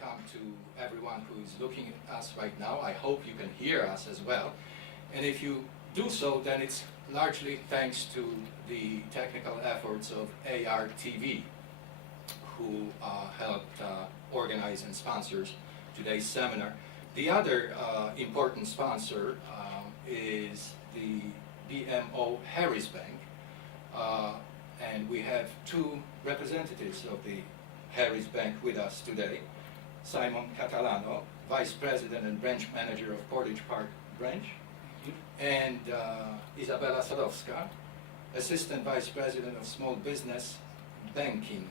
welcome to everyone who is looking at us right now. I hope you can hear us as well. And if you do so, then it's largely thanks to the technical efforts of Artv, who helped organize and sponsors today's seminar. The other important sponsor is the BMO Harris Bank, and we have two representatives of the Harris Bank with us today. Simon Catalano, Vice President and Branch Manager of Portage Park Branch, and Izabela Sadowska, Assistant Vice President of Small Business Banking,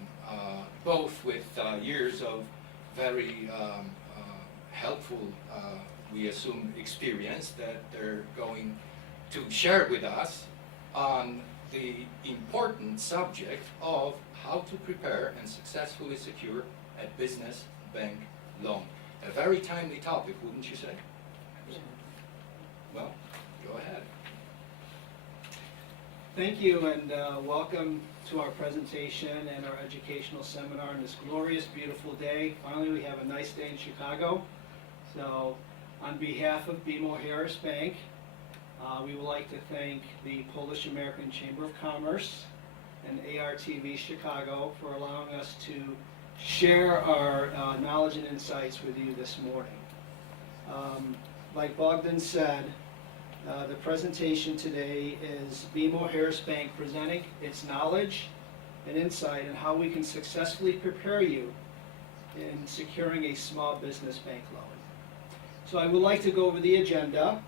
both with years of very helpful, we assume, experience that they're going to share with us on the important subject of how to prepare and successfully secure a business bank loan. A very timely topic, wouldn't you say? Well, go ahead. Thank you, and welcome to our presentation and our educational seminar on this glorious, beautiful day. Finally, we have a nice day in Chicago. So, on behalf of BMO Harris Bank, we would like to thank the Polish American Chamber of Commerce and Artv Chicago for allowing us to share our knowledge and insights with you this morning. Like Bogdan said, the presentation today is BMO Harris Bank presenting its knowledge and insight on how we can successfully prepare you in securing a small business bank loan. So I would like to go over the agenda.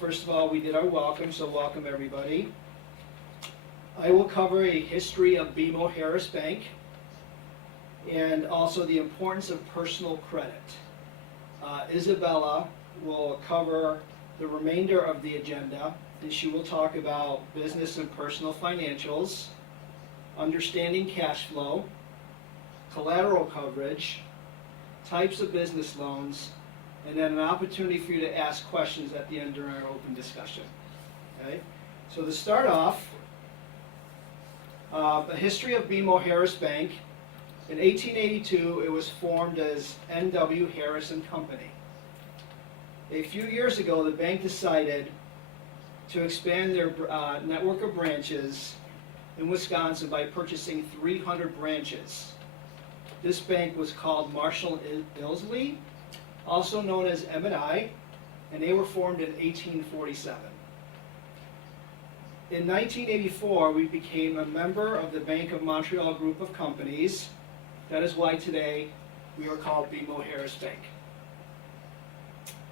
First of all, we did our welcome, so welcome everybody. I will cover a history of BMO Harris Bank and also the importance of personal credit. Izabela will cover the remainder of the agenda, and she will talk about business and personal financials, understanding cash flow, collateral coverage, types of business loans, and then an opportunity for you to ask questions at the end during our open discussion. Okay? So to start off, a history of BMO Harris Bank. In 1882, it was formed as N.W. Harris and Company. A few years ago, the bank decided to expand their network of branches in Wisconsin by purchasing 300 branches. This bank was called Marshall Ilsley, also known as M&I, and they were formed in 1847. In 1984, we became a member of the Bank of Montreal group of companies. That is why today we are called BMO Harris Bank.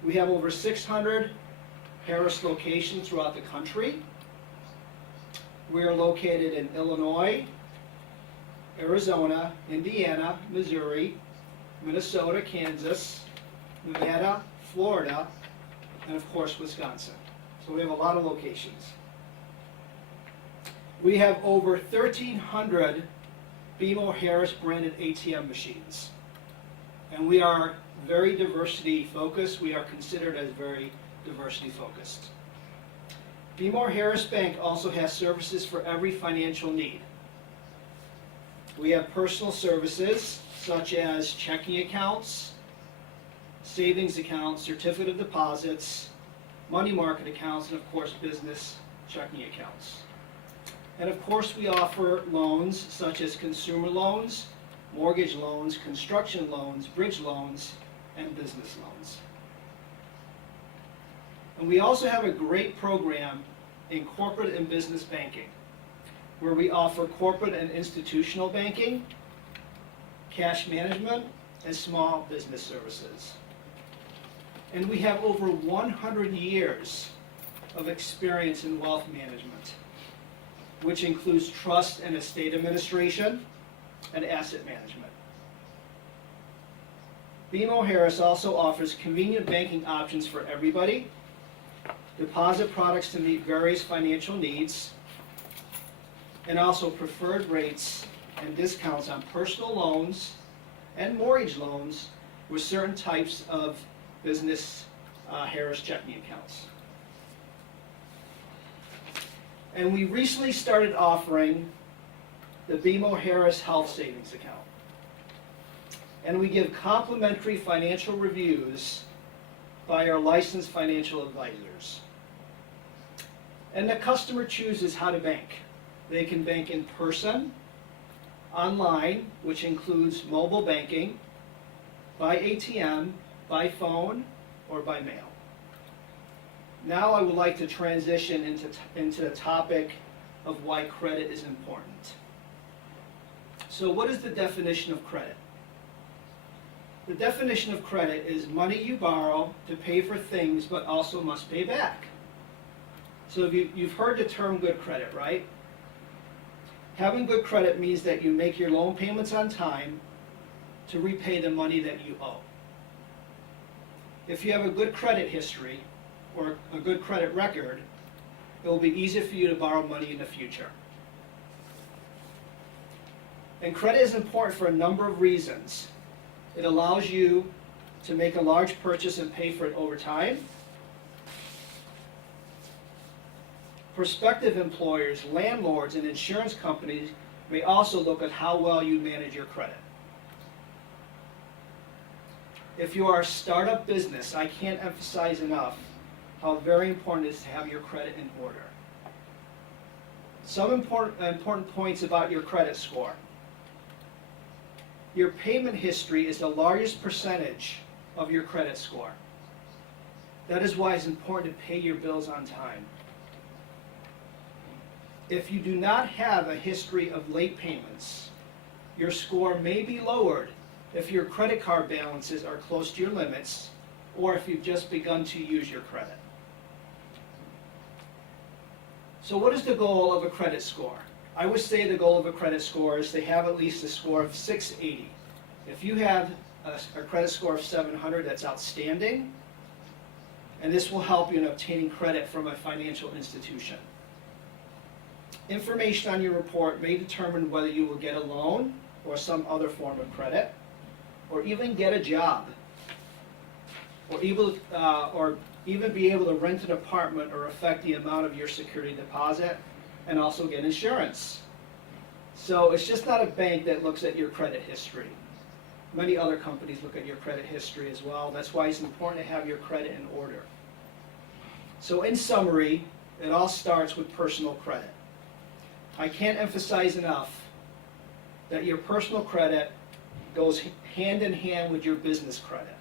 We have over 600 Harris locations throughout the country. We are located in Illinois, Arizona, Indiana, Missouri, Minnesota, Kansas, Nevada, Florida, and of course Wisconsin. So we have a lot of locations. We have over 1,300 BMO Harris branded ATM machines. And we are very diversity focused. We are considered as very diversity focused. BMO Harris Bank also has services for every financial need. We have personal services such as checking accounts, savings accounts, certificate of deposits, money market accounts, and of course business checking accounts. And of course we offer loans such as consumer loans, mortgage loans, construction loans, bridge loans, and business loans. And we also have a great program in corporate and business banking, where we offer corporate and institutional banking, cash management, and small business services. And we have over 100 years of experience in wealth management, which includes trust and estate administration and asset management. BMO Harris also offers convenient banking options for everybody, deposit products to meet various financial needs, and also preferred rates and discounts on personal loans and mortgage loans with certain types of business Harris checking accounts. And we recently started offering the BMO Harris Health Savings Account. and we give complimentary financial reviews by our licensed financial advisors. And the customer chooses how to bank. They can bank in person, online, which includes mobile banking, by ATM, by phone, or by mail. Now I would like to transition into the topic of why credit is important. So what is the definition of credit? The definition of credit is money you borrow to pay for things but also must pay back. So you've heard the term good credit, right? Having good credit means that you make your loan payments on time to repay the money that you owe. If you have a good credit history or a good credit record, it will be easier for you to borrow money in the future. And credit is important for a number of reasons. It allows you to make a large purchase and pay for it over time. Prospective employers, landlords, and insurance companies may also look at how well you manage your credit. If you are a startup business, I can't emphasize enough how very important it is to have your credit in order. Some important points about your credit score. Your payment history is the largest percentage of your credit score. That is why it's important to pay your bills on time. If you do not have a history of late payments, your score may be lowered if your credit card balances are close to your limits or if you've just begun to use your credit. So what is the goal of a credit score? I would say the goal of a credit score is to have at least a score of 680. If you have a credit score of 700, that's outstanding, and this will help you in obtaining credit from a financial institution. Information on your report may determine whether you will get a loan or some other form of credit, or even get a job, or even be able to rent an apartment or affect the amount of your security deposit, and also get insurance. So it's just not a bank that looks at your credit history. Many other companies look at your credit history as well. That's why it's important to have your credit in order. So in summary, it all starts with personal credit. I can't emphasize enough that your personal credit goes hand in hand with your business credit.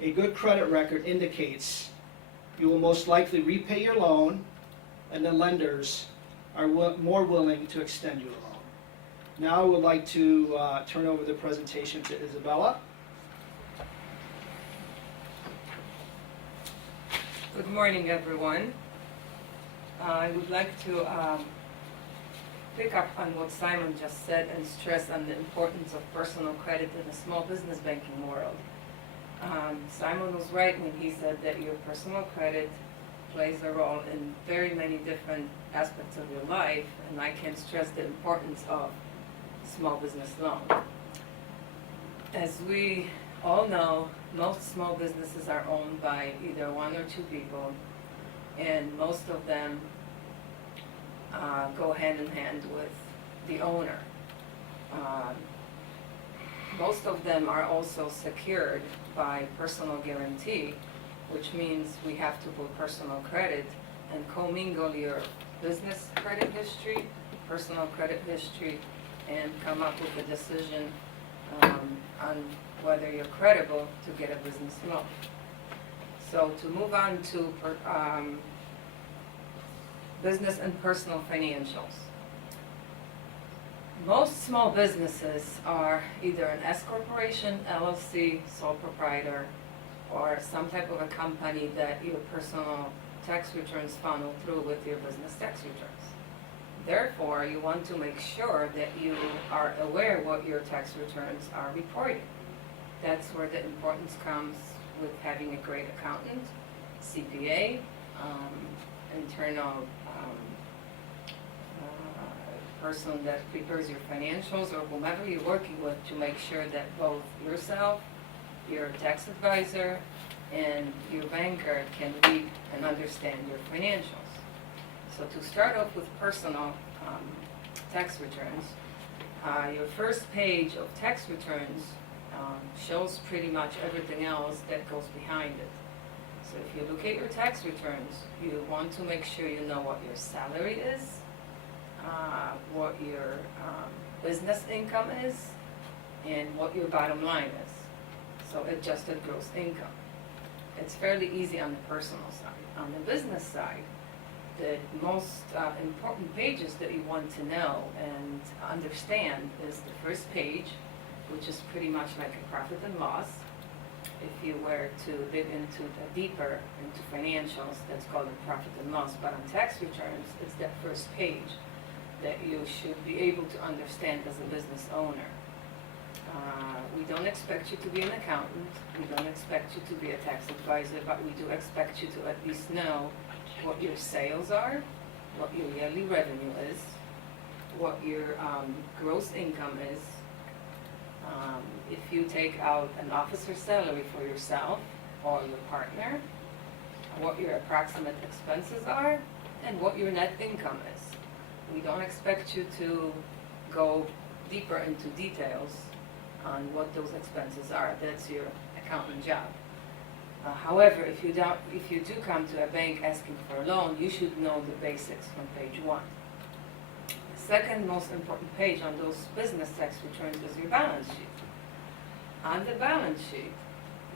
A good credit record indicates you will most likely repay your loan, and the lenders are more willing to extend you a loan. Now I would like to turn over the presentation to Izabela. Good morning, everyone. I would like to pick up on what Simon just said and stress on the importance of personal credit in the small business banking world. Simon was right when he said that your personal credit plays a role in very many different aspects of your life, and I can't stress the importance of small business loan. As we all know, most small businesses are owned by either one or two people, and most of them go hand in hand with the owner. Most of them are also secured by personal guarantee, which means we have to put personal credit and commingle your business credit history, personal credit history, and come up with a decision on whether you're credible to get a business loan. So to move on to business and personal financials. Most small businesses are either an S corporation, LLC, sole proprietor, or some type of a company that your personal tax returns funnel through with your business tax returns. Therefore, you want to make sure that you are aware what your tax returns are reporting. That's where the importance comes with having a great accountant, CPA, internal person that prepares your financials, or whomever you're working with, to make sure that both yourself, your tax advisor, and your banker can read and understand your financials. So to start off with personal tax returns, your first page of tax returns shows pretty much everything else that goes behind it. So if you look at your tax returns, you want to make sure you know what your salary is, what your business income is, and what your bottom line is. So adjusted gross income. It's fairly easy on the personal side. On the business side, the most important pages that you want to know and understand is the first page, which is pretty much like a profit and loss. If you were to dig into the deeper into financials, that's called a profit and loss. But on tax returns, it's that first page that you should be able to understand as a business owner. We don't expect you to be an accountant, we don't expect you to be a tax advisor, but we do expect you to at least know what your sales are, what your yearly revenue is, what your gross income is. If you take out an officer's salary for yourself or your partner, what your approximate expenses are, and what your net income is. We don't expect you to go deeper into details on what those expenses are. That's your accountant job. However, if you do come to a bank asking for a loan, you should know the basics from page 1. The second most important page on those business tax returns is your balance sheet. On the balance sheet,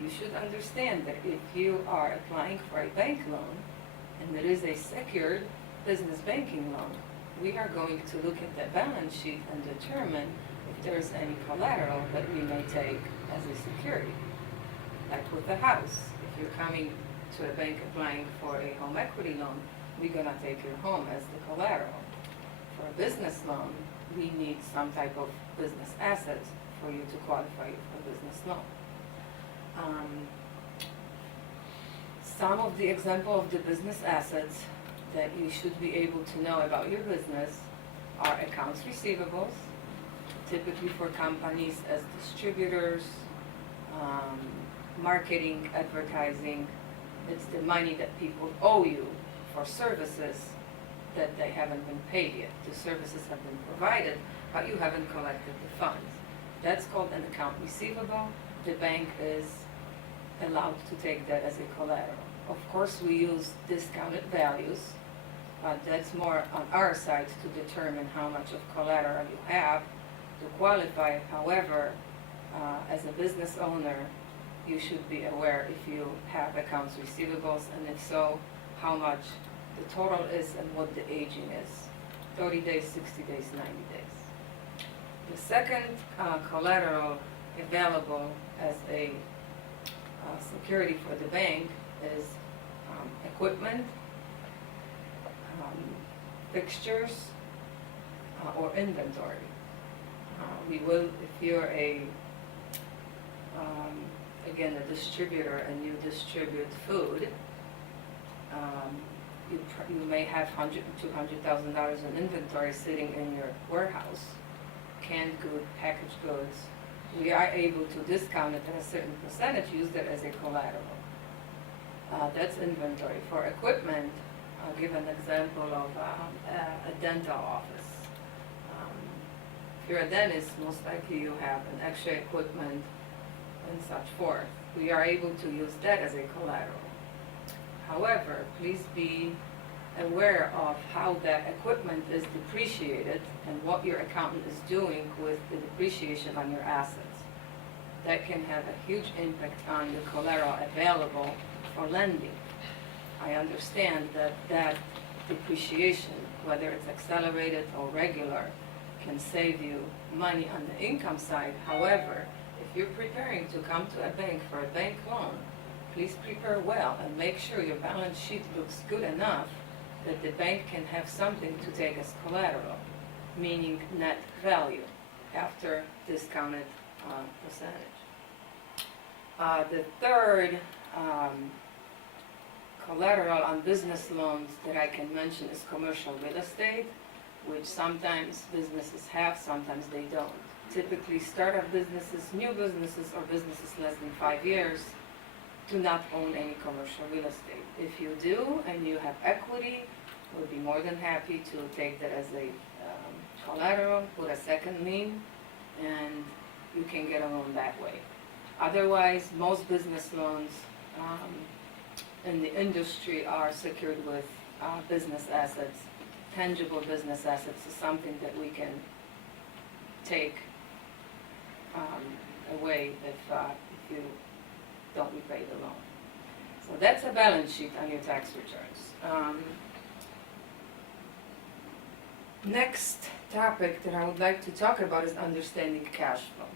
you should understand that if you are applying for a bank loan and it is a secured business banking loan, we are going to look at the balance sheet and determine if there's any collateral that we may take as a security. Like with a house, if you're coming to a bank applying for a home equity loan, we're gonna take your home as the collateral. For a business loan, we need some type of business assets for you to qualify for a business loan. Some of the example of the business assets that you should be able to know about your business are accounts receivables, typically for companies as distributors, marketing, advertising. It's the money that people owe you for services that they haven't been paid yet. The services have been provided, but you haven't collected the funds. That's called an account receivable. The bank is allowed to take that as a collateral. Of course, we use discounted values, but that's more on our side to determine how much of collateral you have to qualify. However, as a business owner, you should be aware if you have accounts receivables, and if so, how much the total is and what the aging is. 30 days, 60 days, 90 days. The second collateral available as a security for the bank is equipment, fixtures, or inventory. We will, if you're again, a distributor and you distribute food, you may have $100,000 to $200,000 in inventory sitting in your warehouse, canned goods, packaged goods. We are able to discount it at a certain percentage, use that as a collateral. That's inventory. For equipment, I'll give an example of a dental office. If you're a dentist, most likely you have an X-ray equipment and such forth. We are able to use that as a collateral. However, please be aware of how that equipment is depreciated and what your accountant is doing with the depreciation on your assets. That can have a huge impact on the collateral available for lending. I understand that depreciation, whether it's accelerated or regular, can save you money on the income side. However, if you're preparing to come to a bank for a bank loan, please prepare well and make sure your balance sheet looks good enough that the bank can have something to take as collateral, meaning net value after discounted percentage. The third collateral on business loans that I can mention is commercial real estate, which sometimes businesses have, sometimes they don't. Typically, startup businesses, new businesses, or businesses less than 5 years do not own any commercial real estate. If you do and you have equity, we'll be more than happy to take that as a collateral, put a second lien, and you can get a loan that way. Otherwise, most business loans in the industry are secured with business assets, tangible business assets, is something that we can take away if you don't repay the loan. So that's a balance sheet on your tax returns. Next topic that I would like to talk about is understanding cash flow.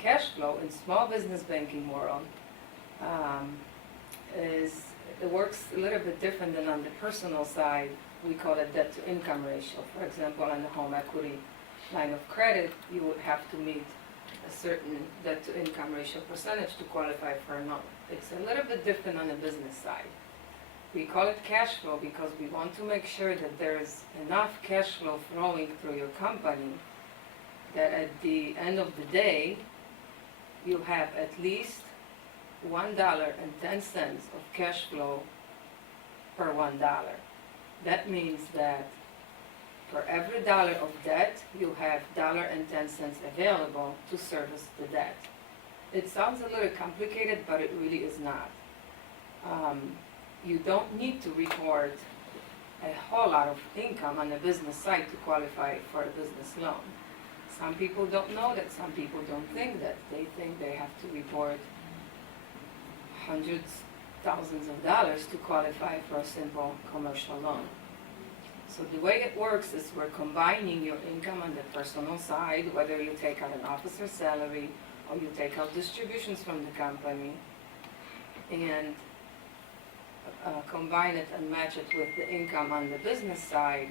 Cash flow in small business banking world it works a little bit different than on the personal side. We call it debt to income ratio. For example, on the home equity line of credit, you would have to meet a certain debt to income ratio percentage to qualify for a loan. It's a little bit different on the business side. We call it cash flow because we want to make sure that there is enough cash flow flowing through your company that at the end of the day, you have at least $1.10 of cash flow per $1. That means that for every dollar of debt, you have $1.10 available to service the debt. It sounds a little complicated, but it really is not. You don't need to record a whole lot of income on the business side to qualify for a business loan. Some people don't know that, some people don't think that. They think they have to report hundreds, thousands of dollars to qualify for a simple commercial loan. So the way it works is we're combining your income on the personal side, whether you take out an officer's salary or you take out distributions from the company, and combine it and match it with the income on the business side.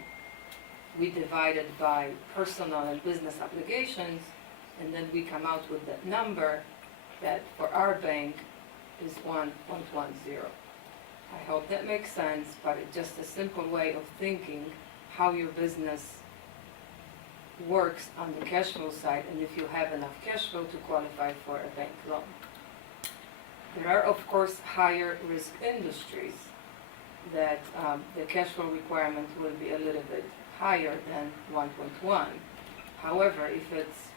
We divide it by personal and business obligations, and then we come out with that number that for our bank is 1.10. I hope that makes sense, but it's just a simple way of thinking how your business works on the cash flow side, and if you have enough cash flow to qualify for a bank loan. There are, of course, higher risk industries that the cash flow requirement will be a little bit higher than 1.1. However, if it's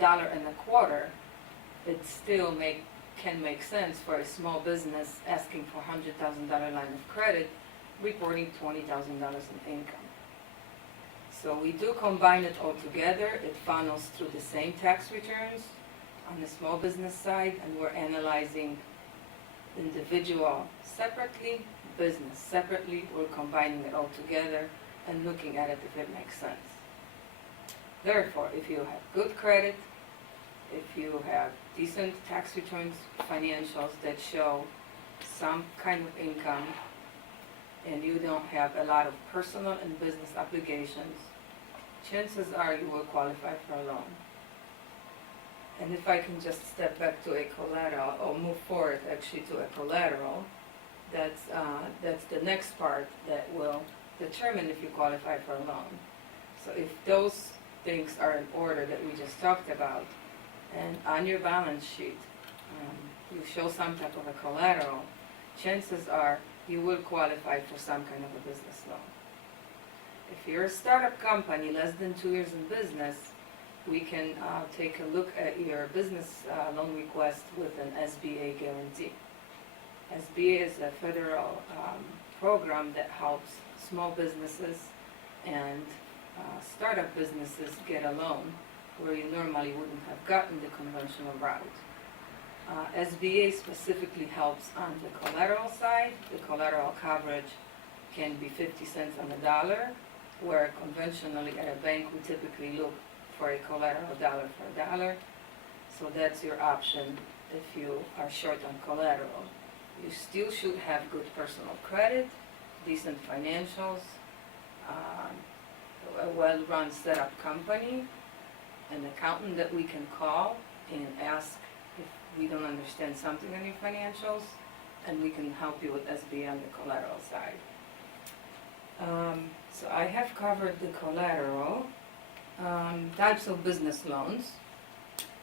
$1.25, it still can make sense for a small business asking for $100,000 line of credit, reporting $20,000 in income. So we do combine it all together. It funnels through the same tax returns on the small business side, and we're analyzing individual separately, business separately. We're combining it all together and looking at it if it makes sense. Therefore, if you have good credit, if you have decent tax returns, financials that show some kind of income, and you don't have a lot of personal and business obligations, chances are you will qualify for a loan. And if I can just step back to a collateral, or move forward actually to a collateral, that's the next part that will determine if you qualify for a loan. So if those things are in order that we just talked about, and on your balance sheet you show some type of a collateral, chances are you will qualify for some kind of a business loan. If you're a startup company, less than 2 years in business, we can take a look at your business loan request with an SBA guarantee. SBA is a federal program that helps small businesses and startup businesses get a loan where you normally wouldn't have gotten the conventional route. SBA specifically helps on the collateral side. The collateral coverage can be 50 cents on the dollar, where conventionally at a bank we typically look for a collateral dollar for a dollar. So that's your option if you are short on collateral. You still should have good personal credit, decent financials, a well-run set-up company, an accountant that we can call and ask if we don't understand something on your financials, and we can help you with SBA on the collateral side. So I have covered the collateral. Types of business loans.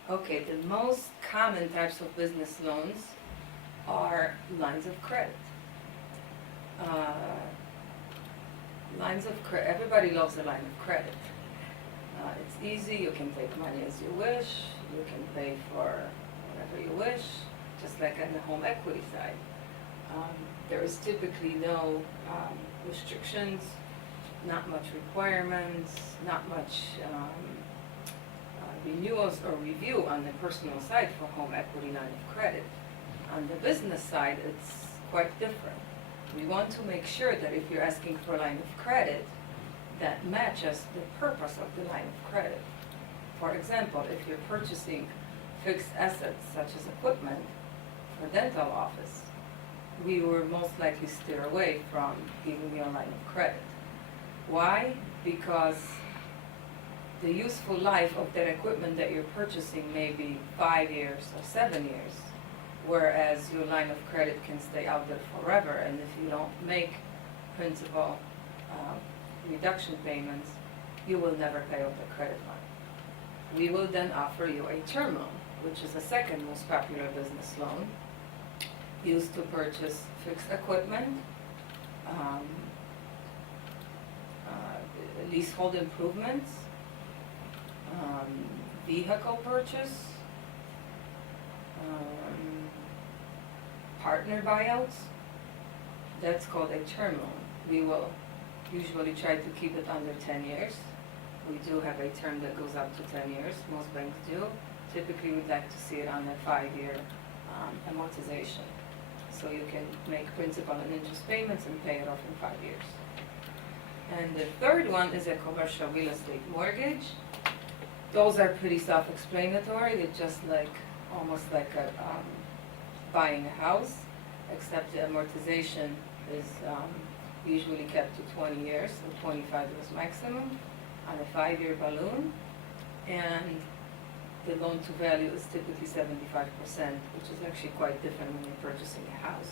Okay, the most common types of business loans are lines of credit. Lines of credit, everybody loves a line of credit. It's easy, you can take money as you wish, you can pay for whatever you wish, just like on the home equity side. There is typically no restrictions, not much requirements, not much renewals or review on the personal side for home equity line of credit. On the business side, it's quite different. We want to make sure that if you're asking for a line of credit, that matches the purpose of the line of credit. For example, if you're purchasing fixed assets such as equipment for dental office, we will most likely steer away from giving you a line of credit. Why? Because the useful life of that equipment that you're purchasing may be 5 years or 7 years, whereas your line of credit can stay out there forever, and if you don't make principal reduction payments, you will never pay off the credit line. We will then offer you a term loan, which is the second most popular business loan, used to purchase fixed equipment, leasehold improvements, vehicle purchase, partner buyouts. That's called a term loan. We will usually try to keep it under 10 years. We do have a term that goes up to 10 years, most banks do. Typically, we'd like to see it on a 5-year amortization. So you can make principal and interest payments and pay it off in 5 years. And the third one is a commercial real estate mortgage. Those are pretty self-explanatory. They're just like, almost like buying a house, except the amortization is usually kept to 20 years, so 25 years maximum, on a 5-year balloon. And the loan to value is typically 75%, which is actually quite different when you're purchasing a house.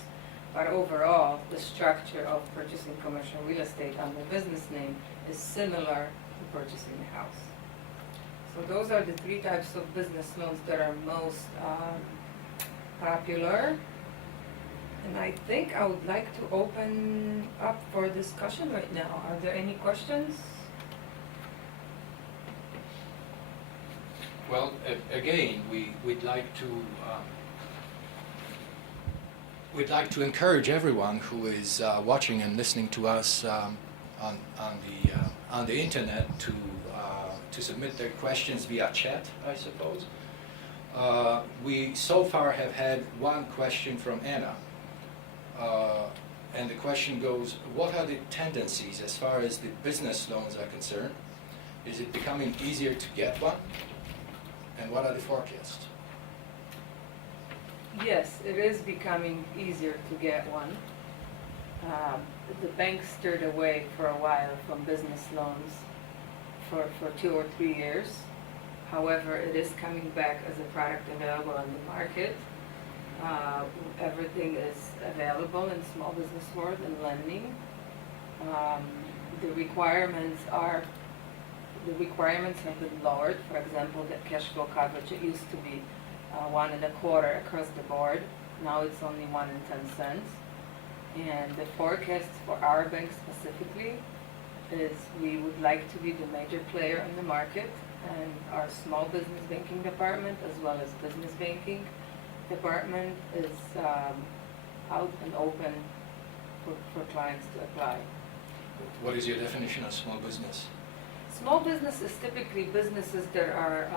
But overall, the structure of purchasing commercial real estate under business name is similar to purchasing a house. So those are the 3 types of business loans that are most popular. And I think I would like to open up for discussion right now. Are there any questions? Well, again, we'd like to encourage everyone who is watching and listening to us on the internet to submit their questions via chat, I suppose. We so far have had one question from Anna, and the question goes: what are the tendencies as far as the business loans are concerned? Is it becoming easier to get one? And what are the forecasts? Yes, it is becoming easier to get one. The bank steered away for a while from business loans for 2 or 3 years. However, it is coming back as a product available on the market. Everything is available in small business world and lending. The requirements have been lowered. For example, the cash flow coverage, it used to be 1 1/4 across the board. Now it's only 1 in 10 cents. And the forecast for our bank specifically is we would like to be the major player in the market, and our small business banking department as well as business banking department is out and open for clients to apply. What is your definition of small business? Small business is typically businesses that are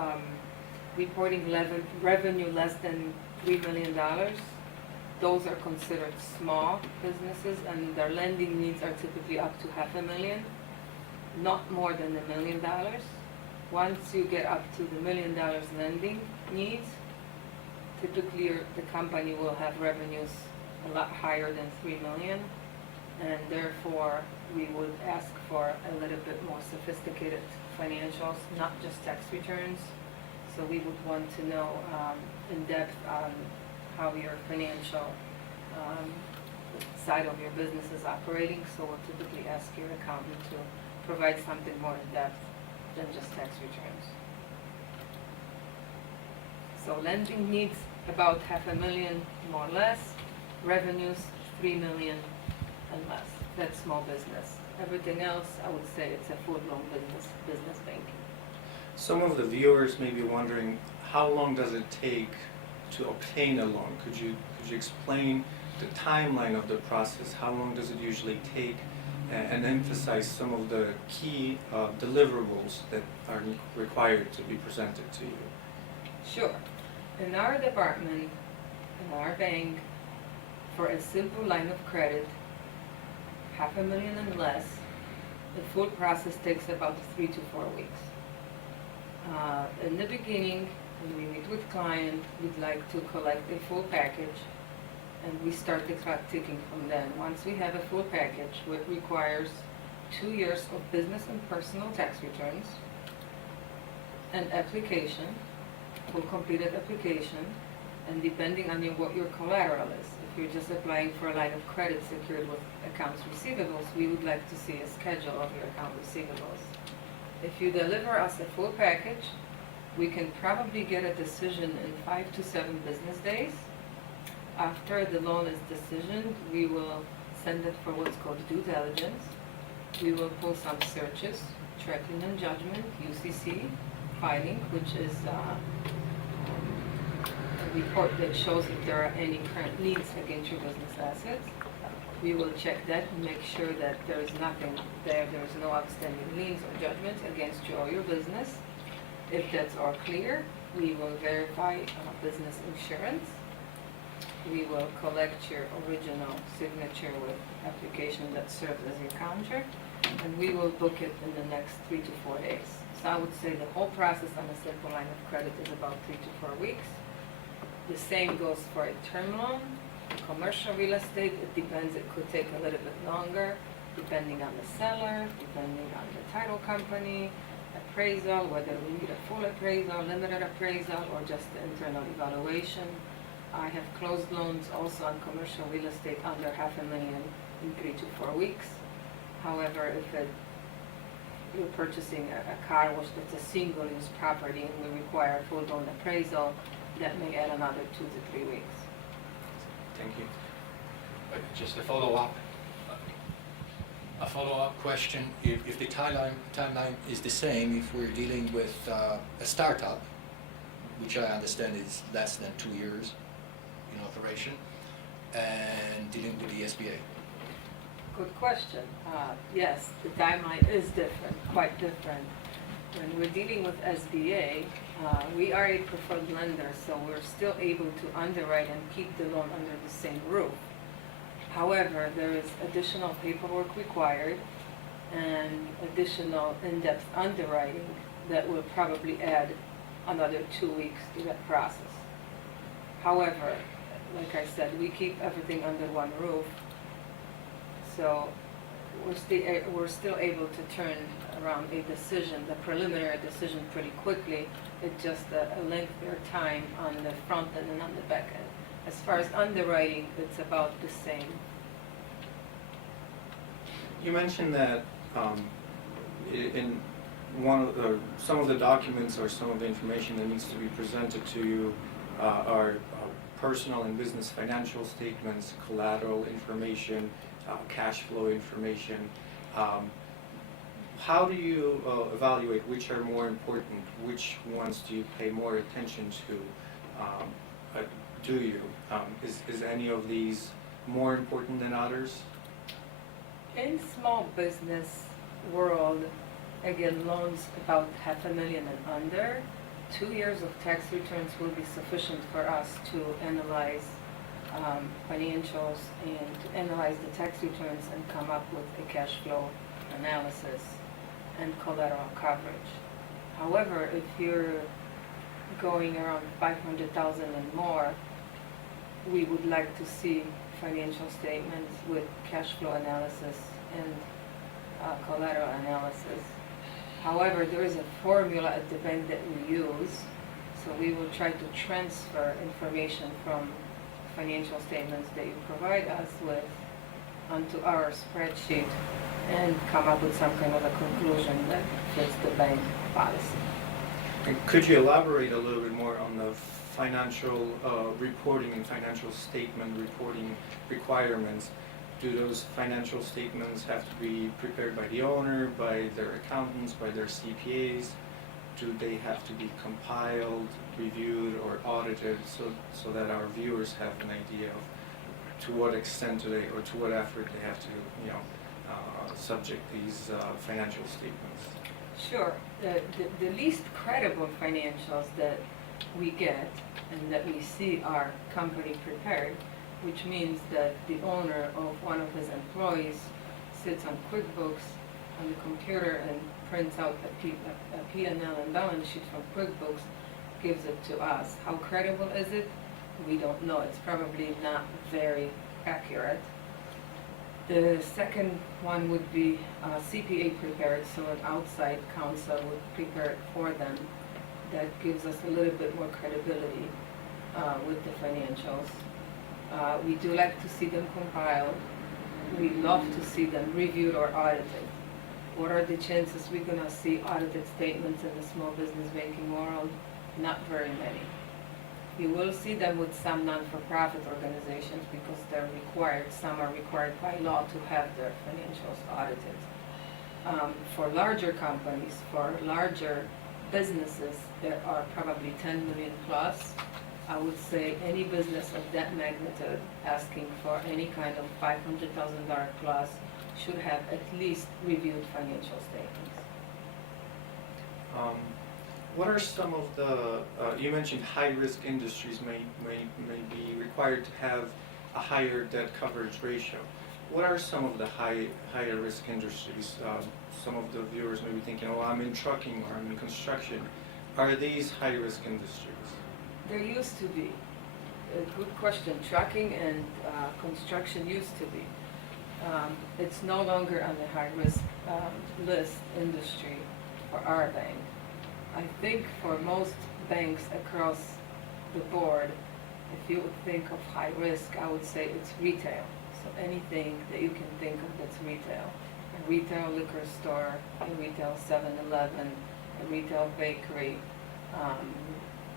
reporting revenue less than $3 million. Those are considered small businesses, and their lending needs are typically up to $500,000, not more than $1 million. Once you get up to the $1 million lending needs, typically the company will have revenues a lot higher than $3 million, and therefore we would ask for a little bit more sophisticated financials, not just tax returns. So we would want to know in depth on how your financial side of your business is operating. So we'll typically ask your accountant to provide something more in depth than just tax returns. So lending needs about $500,000 more or less, revenues $3 million and less. That's small business. Everything else, I would say it's a full-blown business banking. Some of the viewers may be wondering, how long does it take to obtain a loan? Could you explain the timeline of the process? How long does it usually take? And emphasize some of the key deliverables that are required to be presented to you. Sure. In our department, in our bank, for a simple line of credit, $500,000 and less, the full process takes about 3 to 4 weeks. In the beginning, when we meet with client, we'd like to collect a full package, and we start the clock ticking from then. Once we have a full package, which requires 2 years of business and personal tax returns, an application, full completed application, and depending on what your collateral is. If you're just applying for a line of credit secured with accounts receivables, we would like to see a schedule of your account receivables. If you deliver us a full package, we can probably get a decision in 5 to 7 business days. After the loan is decisioned, we will send it for what's called due diligence. We will pull some searches, tracking and judgment, UCC, filing, which is a report that shows if there are any current liens against your business assets. We will check that and make sure that there is nothing there, there is no outstanding liens or judgments against you or your business. If that's all clear, we will verify business insurance. We will collect your original signature with application that serves as your contract, and we will book it in the next 3 to 4 days. So I would say the whole process on a simple line of credit is about 3 to 4 weeks. The same goes for a term loan. Commercial real estate, it depends, it could take a little bit longer, depending on the seller, depending on the title company, appraisal, whether we need a full appraisal, limited appraisal, or just the internal evaluation. I have closed loans also on commercial real estate under $500,000 in 3 to 4 weeks. However, if you're purchasing a car wash that's a single-use property and we require a full-blown appraisal, that may add another 2 to 3 weeks. Thank you. Just a follow-up question. If the timeline is the same, if we're dealing with a startup, which I understand is less than 2 years in operation, and dealing with the SBA. Good question. Yes, the timeline is different, quite different. When we're dealing with SBA, we are a preferred lender, so we're still able to underwrite and keep the loan under the same roof. However, there is additional paperwork required and additional in-depth underwriting that will probably add another 2 weeks to that process. However, like I said, we keep everything under one roof, so we're still able to turn around a decision, the preliminary decision, pretty quickly. It's just a lengthier time on the front end and on the back end. As far as underwriting, it's about the same. You mentioned that in some of the documents or some of the information that needs to be presented to you are personal and business financial statements, collateral information, cash flow information. How do you evaluate which are more important? Which ones do you pay more attention to? Do you? Is any of these more important than others? In small business world, again, loans about $500,000 and under, 2 years of tax returns will be sufficient for us to analyze financials and to analyze the tax returns and come up with a cash flow analysis and collateral coverage. However, if you're going around $500,000 and more, we would like to see financial statements with cash flow analysis and collateral analysis. However, there is a formula at the bank that we use, so we will try to transfer information from financial statements that you provide us with onto our spreadsheet and come up with some kind of a conclusion that fits the bank policy. And could you elaborate a little bit more on the financial reporting and financial statement reporting requirements? Do those financial statements have to be prepared by the owner, by their accountants, by their CPAs? do they have to be compiled, reviewed, or audited so that our viewers have an idea of to what extent do they, or to what effort they have to, subject these financial statements? Sure. The least credible financials that we get and that we see our company prepared, which means that the owner of one of his employees sits on QuickBooks on the computer and prints out a P&L and balance sheet from QuickBooks, gives it to us. How credible is it? We don't know. It's probably not very accurate. The second one would be CPA prepared, so an outside counsel would prepare it for them. That gives us a little bit more credibility with the financials. We do like to see them compiled. We love to see them reviewed or audited. What are the chances we're gonna see audited statements in the small business banking world? Not very many. You will see them with some non-for-profit organizations because they're required, some are required by law to have their financials audited. For larger companies, for larger businesses, there are probably 10 million plus. I would say any business of that magnitude asking for any kind of $500,000 plus should have at least reviewed financial statements. What are some of the, you mentioned high-risk industries may be required to have a higher debt coverage ratio. What are some of the higher risk industries? Some of the viewers may be thinking, oh, I'm in trucking or I'm in construction. Are these high-risk industries? There used to be. A good question. Trucking and construction used to be. It's no longer on the high-risk list industry for our bank. I think for most banks across the board, if you would think of high risk, I would say it's retail. So anything that you can think of that's retail. A retail liquor store, a retail 7-Eleven, a retail bakery,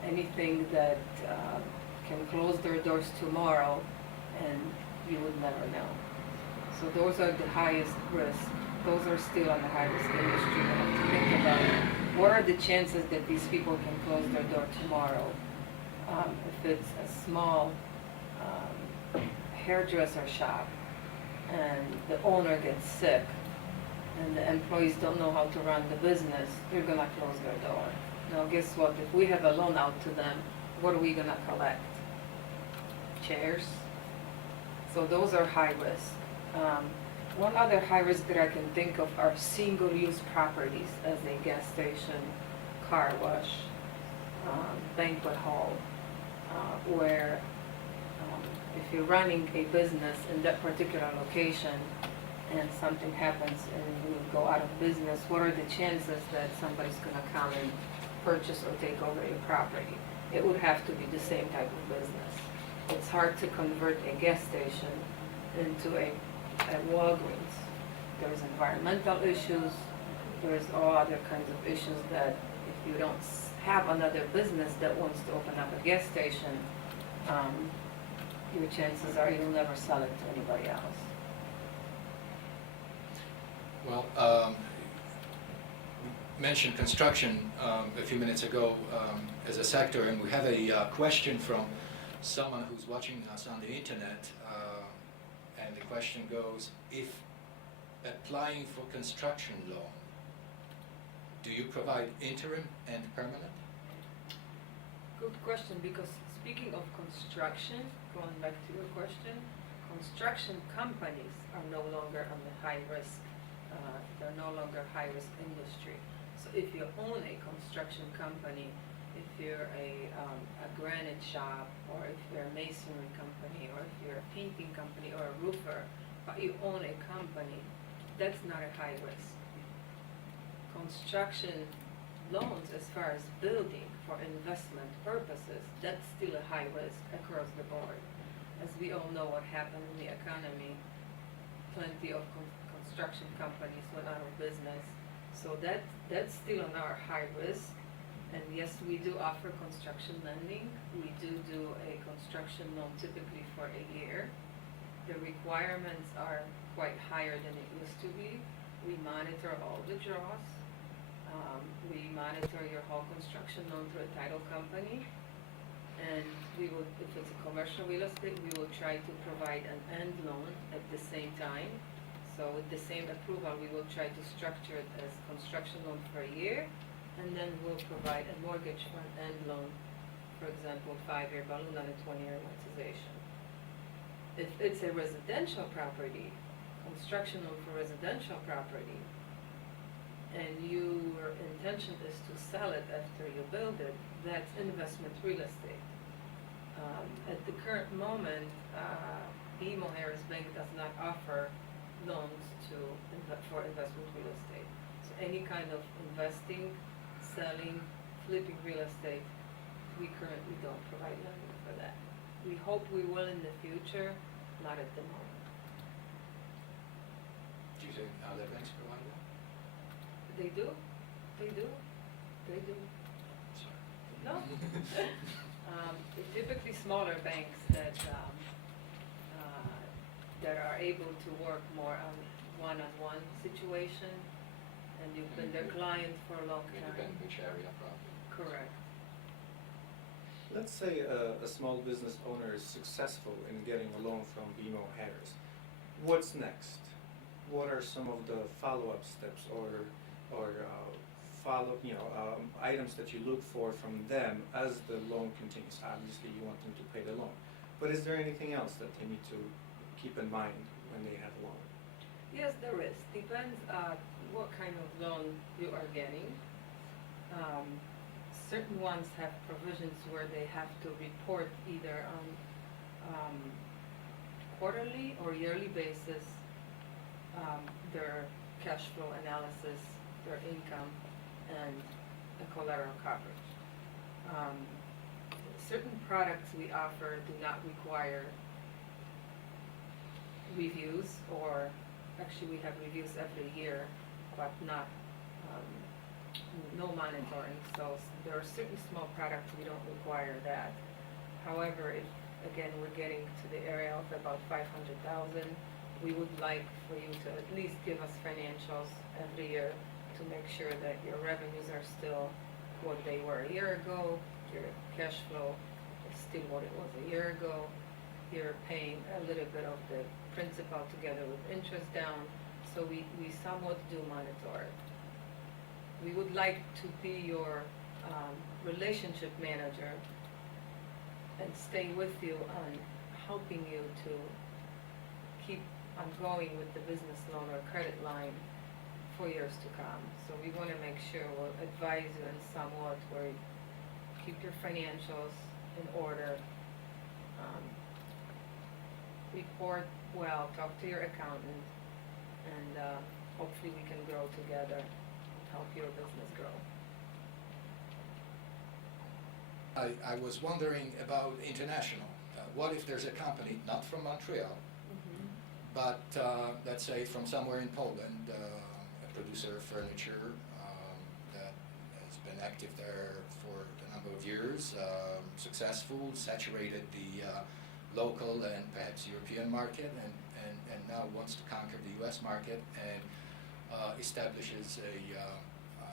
anything that can close their doors tomorrow and you would never know. So those are the highest risk. Those are still on the high risk industry. You have to think about what are the chances that these people can close their door tomorrow. If it's a small hairdresser shop and the owner gets sick and the employees don't know how to run the business, they're gonna close their door. Now guess what, if we have a loan out to them, what are we gonna collect? Chairs? So those are high risk. One other high risk that I can think of are single-use properties as a gas station, car wash, banquet hall, where if you're running a business in that particular location and something happens and you go out of business, what are the chances that somebody's gonna come and purchase or take over your property? It would have to be the same type of business. It's hard to convert a gas station into a Walgreens. There's environmental issues, there's all other kinds of issues that if you don't have another business that wants to open up a gas station, your chances are you'll never sell it to anybody else. Well, we mentioned construction a few minutes ago as a sector, and we have a question from someone who's watching us on the internet. And the question goes, if applying for construction loan, do you provide interim and permanent? Good question, because speaking of construction, going back to your question, construction companies are no longer on the high risk, they're no longer high risk industry. So if you own a construction company, if you're a granite shop, or if you're a masonry company, or if you're a painting company or a roofer, but you own a company, that's not a high risk. Construction loans, as far as building for investment purposes, that's still a high risk across the board. As we all know what happened in the economy, plenty of construction companies went out of business. So that's still on our high risk. And yes, we do offer construction lending. We do a construction loan typically for a year. The requirements are quite higher than it used to be. We monitor all the draws. We monitor your whole construction loan through a title company. And we will, if it's a commercial real estate, we will try to provide an end loan at the same time. So with the same approval, we will try to structure it as construction loan for a year, and then we'll provide a mortgage for an end loan, for example, 5-year balloon and a 20-year amortization. If it's a residential property, construction loan for residential property, and your intention is to sell it after you build it, that's investment real estate. At the current moment, BMO Harris Bank does not offer loans for investment real estate. So any kind of investing, selling, flipping real estate, we currently don't provide lending for that. We hope we will in the future, not at the moment. Do you think other banks provide that? They do, they do, they do. Sorry. No. Typically smaller banks that are able to work more on one-on-one situation, and you've been their client for a long time. Depending which area probably. Correct. Let's say a small business owner is successful in getting a loan from BMO Harris. What's next? What are some of the follow-up steps or items that you look for from them as the loan continues? Obviously, you want them to pay the loan, but is there anything else that they need to keep in mind when they have a loan? Yes, there is. Depends what kind of loan you are getting. Certain ones have provisions where they have to report either on quarterly or yearly basis their cash flow analysis, their income, and the collateral coverage. Certain products we offer do not require reviews, or actually we have reviews every year, but not no monitoring. So there are certain small products we don't require that. However, if again we're getting to the area of about 500,000, we would like for you to at least give us financials every year to make sure that your revenues are still what they were a year ago, your cash flow is still what it was a year ago, you're paying a little bit of the principal together with interest down, so we somewhat do monitor it. We would like to be your relationship manager and stay with you on helping you to keep on going with the business loan or credit line for years to come. So we want to make sure we'll advise you in somewhat where you keep your financials in order, report well, talk to your accountant, and hopefully we can grow together and help your business grow. I was wondering about international. What if there's a company not from Montreal, but let's say from somewhere in Poland, a producer of furniture that has been active there for a number of years, successful, saturated the local and perhaps European market, and now wants to conquer the US market and establishes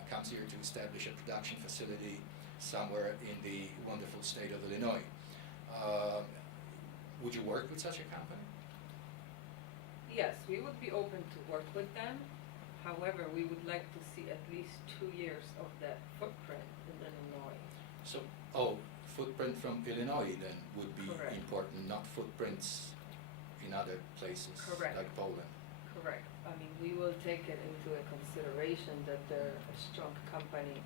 comes here to establish a production facility somewhere in the wonderful state of Illinois. Would you work with such a company? Yes, we would be open to work with them. However, we would like to see at least 2 years of that footprint in Illinois. So, footprint from Illinois then would be Correct. important, not footprints in other places Correct. like Poland. Correct. I mean, we will take it into a consideration that they're a strong company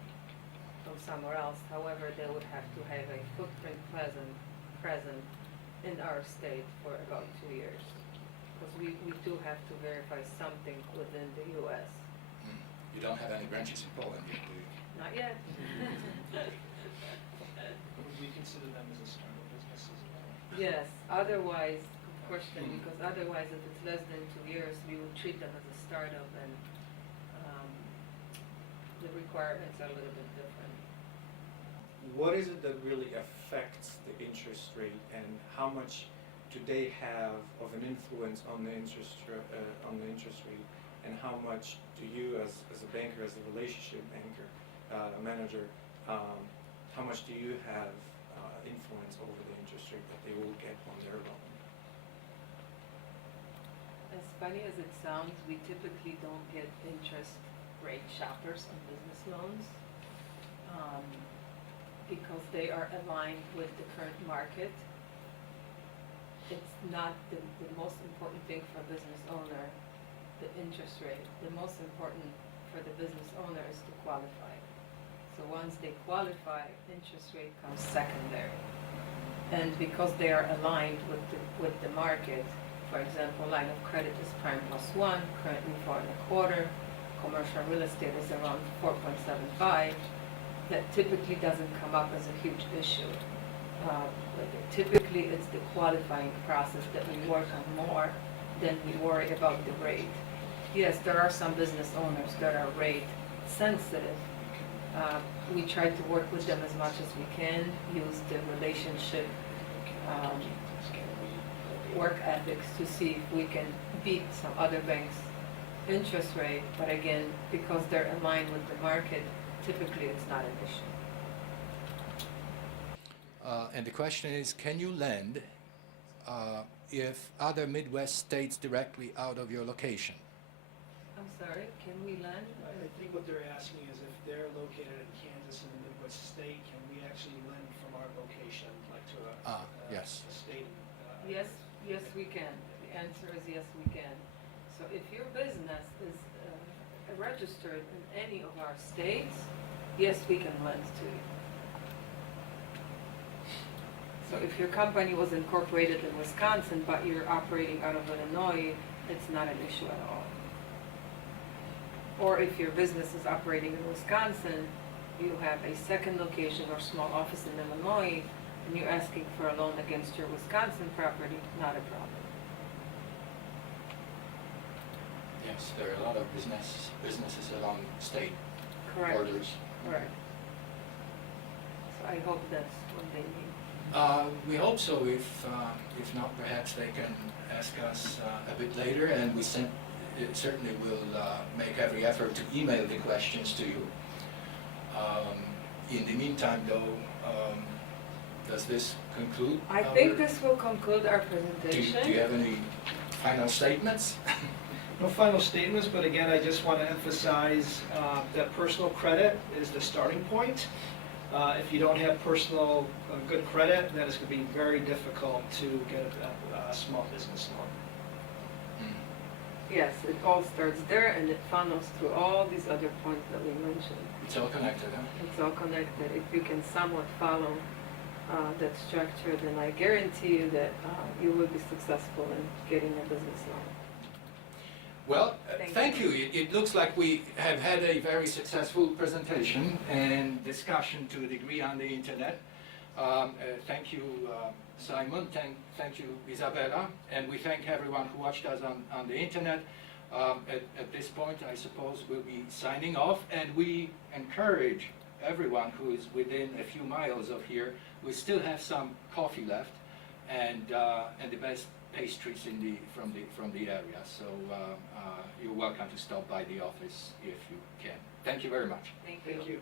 from somewhere else. However, they would have to have a footprint present in our state for about 2 years. Because we do have to verify something within the U.S. You don't have any branches in Poland yet, do you? Not yet. Would we consider them as a startup business as well? Yes, otherwise, good question, because otherwise if it's less than 2 years, we would treat them as a startup, and the requirements are a little bit different. What is it that really affects the interest rate, and how much do they have of an influence on the interest rate, and how much do you, as a banker, as a relationship banker, manager, how much do you have influence over the interest rate that they will get on their loan? As funny as it sounds, we typically don't get interest rate shoppers on business loans because they are aligned with the current market. It's not the most important thing for a business owner, the interest rate. The most important for the business owner is to qualify. So once they qualify, interest rate comes secondary. And because they are aligned with the market, for example, line of credit is prime +1, currently 4.25, commercial real estate is around 4.75, that typically doesn't come up as a huge issue. Typically, it's the qualifying process that we work on more than we worry about the rate. Yes, there are some business owners that are rate sensitive. We try to work with them as much as we can, use the relationship work ethics to see if we can beat some other banks' interest rate. But again, because they're aligned with the market, typically it's not an issue. And the question is, can you lend if other Midwest states directly out of your location? I'm sorry, can we lend? I think what they're asking is if they're located in Kansas in the Midwest state, can we actually lend from our location, like to Yes. a state? Yes, we can. The answer is yes, we can. So if your business is registered in any of our states, yes, we can lend to you. So if your company was incorporated in Wisconsin, but you're operating out of Illinois, it's not an issue at all. Or if your business is operating in Wisconsin, you have a second location or small office in Illinois, and you're asking for a loan against your Wisconsin property, not a problem. Yes, there are a lot of businesses along state Correct. borders. Correct. So I hope that's what they mean. We hope so. If not, perhaps they can ask us a bit later, and we certainly will make every effort to email the questions to you. In the meantime, though, does this conclude? I think this will conclude our presentation. Do you have any final statements? No final statements, but again, I just want to emphasize that personal credit is the starting point. If you don't have personal good credit, then it's going to be very difficult to get a small business loan. Yes, it all starts there and it funnels through all these other points that we mentioned. It's all connected, huh? It's all connected. If you can somewhat follow that structure, then I guarantee you that you will be successful in getting a business loan. Well, Thank thank you. It looks like we have had a very successful presentation and discussion to a degree on the internet. Thank you, Simon. Thank you, Izabela. And we thank everyone who watched us on the internet. At this point, I suppose we'll be signing off, and we encourage everyone who is within a few miles of here. We still have some coffee left, and the best pastries from the area. So you're welcome to stop by the office if you can. Thank you very much. Thank you. Thank you.